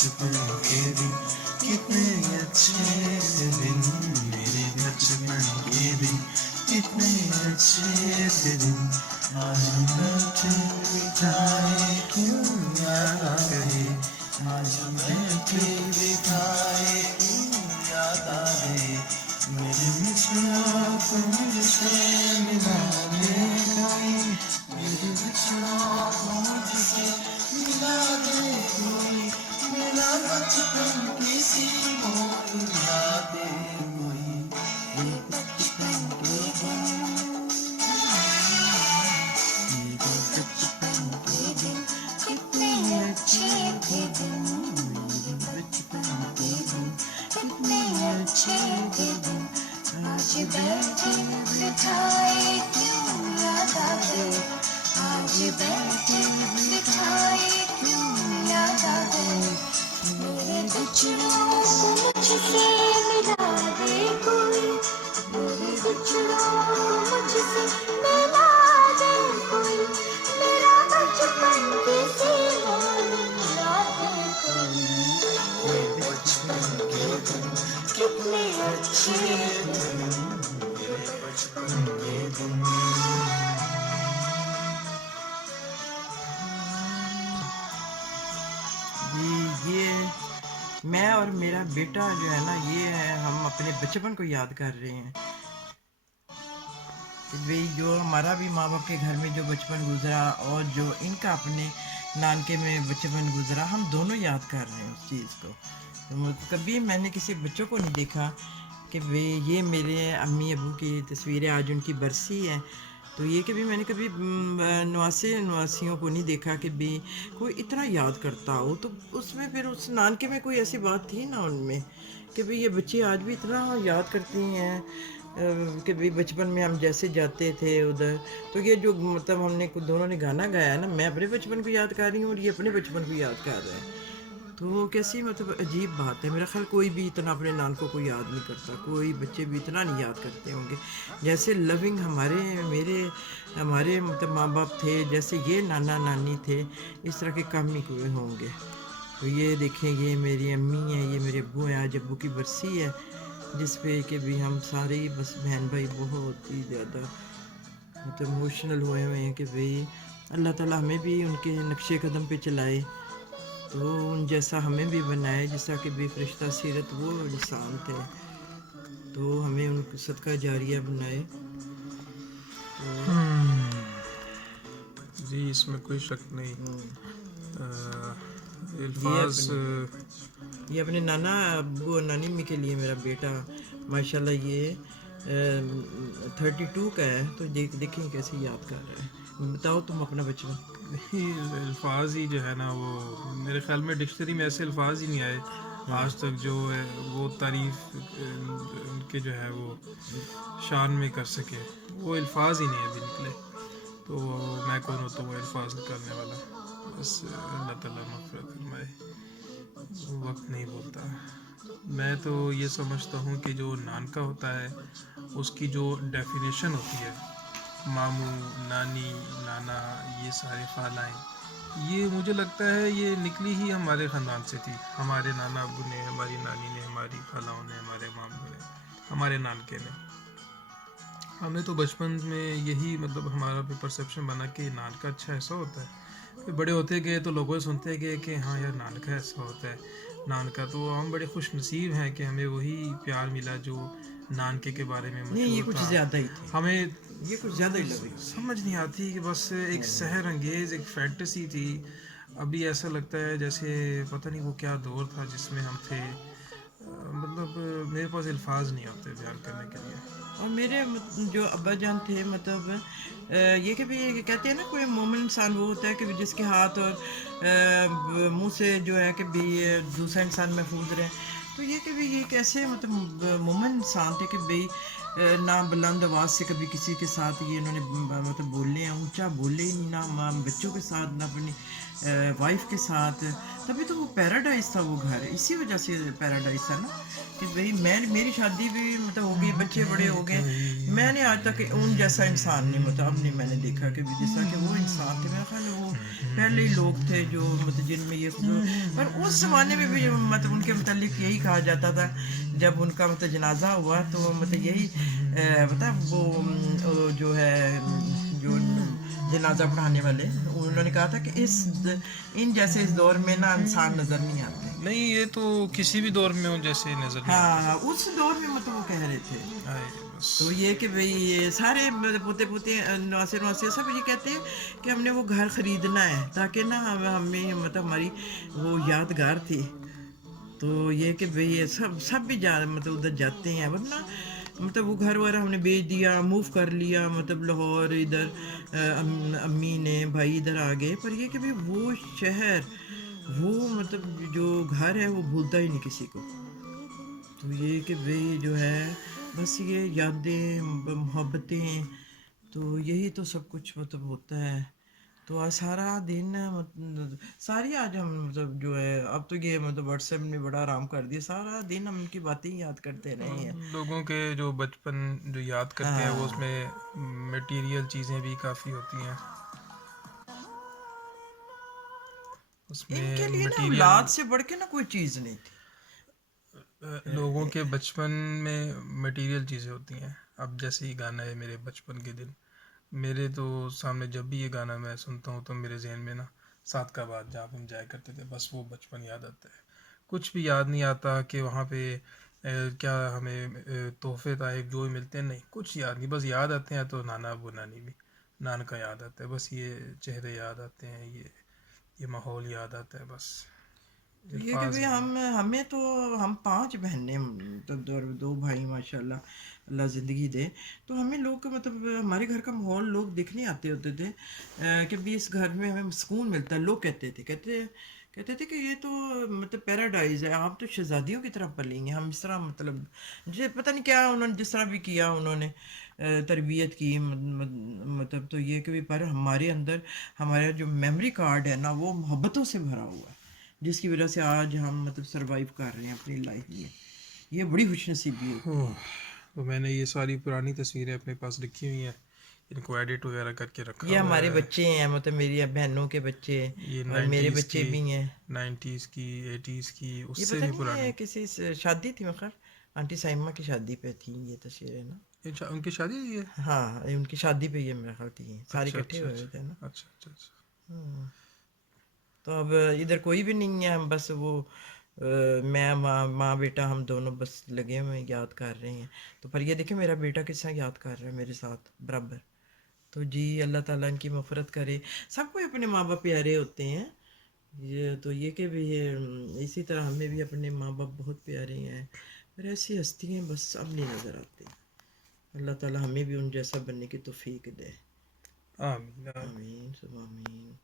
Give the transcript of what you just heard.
बचपन के दिन कितने अच्छे थे दिन, मेरे बचपन के दिन कितने अच्छे थे दिन। आज बैठे बिठाए क्यों याद आ गए, आज बैठे बिठाए क्यों याद आ गए। मेरे बिछड़ा को मुझसे मिला दे कोई, मेरे बिछड़ा को मुझसे मिला दे कोई, मेरा बचपन किसी को भुला दे कोई। ये बचपन के दिन, ये बचपन के दिन कितने अच्छे थे दिन, मेरे बचपन के दिन कितने अच्छे थे दिन। आज बैठे बिठाए क्यों याद आ गए, आज बैठे बिठाए क्यों याद आ गए। मेरे बिछड़ों को मुझसे मिला दे कोई, मेरे बिछड़ों को मुझसे मिला दे कोई, मेरा बचपन किसी को मिला दे कोई। ये बचपन के दिन कितने अच्छे थे, मेरे बचपन के दिन। ये मैं और मेरा बेटा जो है ना, ये है हम अपने बचपन को याद कर रहे हैं कि भाई जो हमारा भी माँ बाप के घर में जो बचपन गुजरा और जो इनका अपने नानके में बचपन गुजरा, हम दोनों याद कर रहे हैं उस चीज़ को। तो कभी मैंने किसी बच्चों को नहीं देखा कि भाई ये मेरे अम्मी अबू की तस्वीरें, आज उनकी बरसी है, तो ये कभी मैंने कभी नवासियों को नहीं देखा कि भी कोई इतना याद करता हो। तो उसमें फिर उस नानके में कोई ऐसी बात थी ना उनमें कि भाई ये बच्चे आज भी इतना याद करती हैं कि भाई बचपन में हम जैसे जाते थे उधर। तो ये जो मतलब हमने दोनों ने गाना गाया है ना, मैं अपने बचपन को याद कर रही हूँ और ये अपने बचपन को याद कर रहे हैं। तो कैसी मतलब अजीब बात है। मेरा ख्याल कोई भी इतना अपने नानकों को याद नहीं करता, कोई बच्चे भी इतना नहीं याद करते होंगे जैसे लविंग हमारे मतलब माँ बाप थे, जैसे ये नाना नानी थे, इस तरह के काम ही कोई होंगे। तो ये देखें, ये मेरी अम्मी है, ये मेरे अब्बू हैं। आज अब्बू की बरसी है जिस पे कि भी हम सारे ही बस बहन भाई बहुत ही ज़्यादा मतलब इमोशनल हुए हैं कि भाई अल्लाह ताला हमें भी उनके नक्शे कदम पे चलाए, तो उन जैसा हमें भी बनाए, जैसा कि भी फरिश्ता सीरत वो इंसान थे, तो हमें उनको सदका जारिया बनाए। जी इसमें कोई शक नहीं। ये अपने नाना अब्बू और नानी अम्मी के लिए मेरा बेटा माशाल्लाह ये 32 का है, तो देखें कैसे याद कर रहा है। बताओ तुम अपना बचपन। अल्फाज ही जो है ना, वो मेरे ख्याल में डिक्शनरी में ऐसे अल्फाज ही नहीं आए आज तक जो है वो तारीफ़ उनके जो है वो शान में कर सके। वो अल्फाज ही नहीं अभी निकले, तो मैं कौन होता वो अल्फाज निकालने वाला। बस अल्लाह ताला मग़फ़िरत फरमाए, वक्त नहीं बोलता। मैं तो ये समझता हूँ कि जो नानका होता है उसकी जो डेफिनेशन होती है, मामू नानी नाना ये सारे खालाएँ, ये मुझे लगता है ये निकली ही हमारे ख़ानदान से थी। हमारे नाना अब्बू ने, हमारी नानी ने, हमारी खालाओं ने, हमारे मामू ने, हमारे नानके ने। हमें तो बचपन में यही मतलब हमारा भी परसेप्शन बना कि नानका अच्छा ऐसा होता है। फिर बड़े होते गए तो लोगों से सुनते गए कि हाँ यार नानका ऐसा होता है। नानका तो हम बड़े खुश नसीब हैं कि हमें वही प्यार मिला जो नानके के बारे में नहीं, ये मशहूर कुछ था। ज़्यादा ही थी, हमें ये कुछ ज़्यादा ही लगी। समझ नहीं आती कि बस एक सहर अंगेज़ एक फैंटेसी थी। अभी ऐसा लगता है जैसे पता नहीं वो क्या दौर था जिसमें हम थे। मतलब मेरे पास अल्फाज नहीं होते बयान करने के लिए। और मेरे जो अब्बा जान थे मतलब ये कि भी कहते हैं ना कोई मोमिन इंसान वो होता है कि जिसके हाथ और मुंह से जो है कि भी दूसरा इंसान महफूज रहे। तो ये कि भी ये कैसे मतलब मोमिन इंसान थे कि भाई ना बुलंद आवाज़ से कभी किसी के साथ ये इन्होंने मतलब बोले हैं, ऊंचा बोले ही नहीं, ना बच्चों के साथ, ना अपनी वाइफ के साथ। तभी तो वो पैराडाइज था वो घर, इसी वजह से पैराडाइज था ना कि भाई मैं, मेरी शादी भी मतलब हो गई, बच्चे बड़े हो गए, मैंने आज तक उन जैसा इंसान नहीं, मतलब अब नहीं मैंने देखा कि जिस तरह के वो इंसान थे। मेरा ख्याल है वो पहले ही लोग थे जो मतलब जिनमें ये पर उस ज़माने में भी मतलब उनके मतलब यही कहा जाता था जब उनका मतलब जनाजा हुआ तो मतलब यही पता वो जो है जो जनाजा पढ़ाने वाले उन्होंने कहा था कि इन जैसे इस दौर में ना इंसान नज़र नहीं आते। नहीं, ये तो किसी भी दौर में उन जैसे नजर नहीं हाँ उस दौर में मतलब वो कह रहे थे। आए बस। तो ये कि भाई ये सारे मतलब पोते पोते नवासे नवासे सब ये कहते हैं कि हमने वो घर ख़रीदना है ताकि ना हमें मतलब हमारी वो यादगार थी। तो ये कि भाई ये सब भी जा मतलब उधर जाते हैं, वरना मतलब वो घर वाला हमने बेच दिया, मूव कर लिया मतलब लाहौर इधर, अम्मी ने भाई इधर आ गए, पर ये कि भाई वो शहर वो मतलब जो घर है वो भूलता ही नहीं किसी को। तो ये कि भाई जो है बस ये यादें मोहब्बतें, तो यही तो सब कुछ मतलब होता है। तो आज सारा दिन मतलब सारी आज हम मतलब जो है अब तो ये मतलब व्हाट्सएप ने बड़ा आराम कर दिया, सारा दिन हम उनकी बातें ही याद करते रहे हैं। लोगों के जो बचपन जो याद करते हैं वो हाँ उसमें मटेरियल चीज़ें भी काफ़ी होती हैं, इनके उसमें लिए ना मटेरियल। औलाद से बढ़ के ना कोई चीज़ नहीं थी। लोगों के बचपन में मटेरियल चीज़ें होती हैं। अब जैसे ही गाना है मेरे बचपन के दिन, मेरे तो सामने जब भी ये गाना मैं सुनता हूँ तो मेरे जहन में ना सात का बाद जहाँ पे हम जाया करते थे, बस वो बचपन याद आता है। कुछ भी याद नहीं आता कि वहाँ पे क्या हमें तोहफे ताइफ जो भी मिलते हैं, नहीं कुछ याद नहीं, बस याद आते हैं तो नाना अबू नानी भी, नान का याद आता है, बस ये चेहरे याद आते हैं, ये माहौल याद आता है बस। तो ये कि अल्फाज भाई नहीं है। हमें तो हम 5 बहनें तो दो भाई माशाल्लाह, अल्लाह ज़िंदगी दे। तो हमें लोग मतलब हमारे घर का माहौल लोग देखने आते होते थे कि भी इस घर में हमें सुकून मिलता है। लोग कहते थे कि ये तो मतलब पैराडाइज है, आप तो शहजादियों की तरह पलेंगे। हम इस तरह मतलब मुझे पता नहीं क्या उन्होंने जिस तरह भी किया उन्होंने तरबियत की मतलब तो ये कि भी पर हमारे अंदर हमारा जो मेमोरी कार्ड है ना वो मोहब्बतों से भरा हुआ है, जिसकी वजह से आज हम मतलब सरवाइव कर रहे हैं अपनी लाइफ में। ये बड़ी खुशनसीबी होती ओह, है। तो मैंने ये सारी पुरानी तस्वीरें अपने पास रखी हुई हैं, इनको एडिट वगैरह करके रखा ये हुआ हमारे है। बच्चे हैं मतलब मेरी बहनों के बच्चे ये और मेरे नाइन्टीज़ बच्चे की, भी हैं। 90s की, 80s की, ये उससे पता भी नहीं है पुरानी। किसी से शादी थी मगर आंटी साइमा की शादी पे थी ये तस्वीरें ना। उनकी शादी हुई है? हाँ उनकी शादी पे ये मेरा ख्याल थी, सारे अच्छा इकट्ठे अच्छा हुए हुए अच्छा थे ना। अच्छा अच्छा अच्छा। हम्म। तो अब इधर कोई भी नहीं है, हम बस वो मैं माँ बेटा हम दोनों बस लगे हुए हैं, याद कर रहे हैं। तो पर ये देखिए मेरा बेटा किस तरह याद कर रहा है मेरे साथ बराबर। तो जी अल्लाह ताला इनकी मफ़रत करे। सबको अपने माँ बाप प्यारे होते हैं। ये तो ये कि भी ये इसी तरह हमें भी अपने माँ बाप बहुत प्यारे हैं, पर ऐसी हस्तियाँ बस अब नहीं नज़र आती। अल्लाह ताला हमें भी उन जैसा बनने की तौफीक दे। आमीन आमीन। आमीन सुबह आमीन।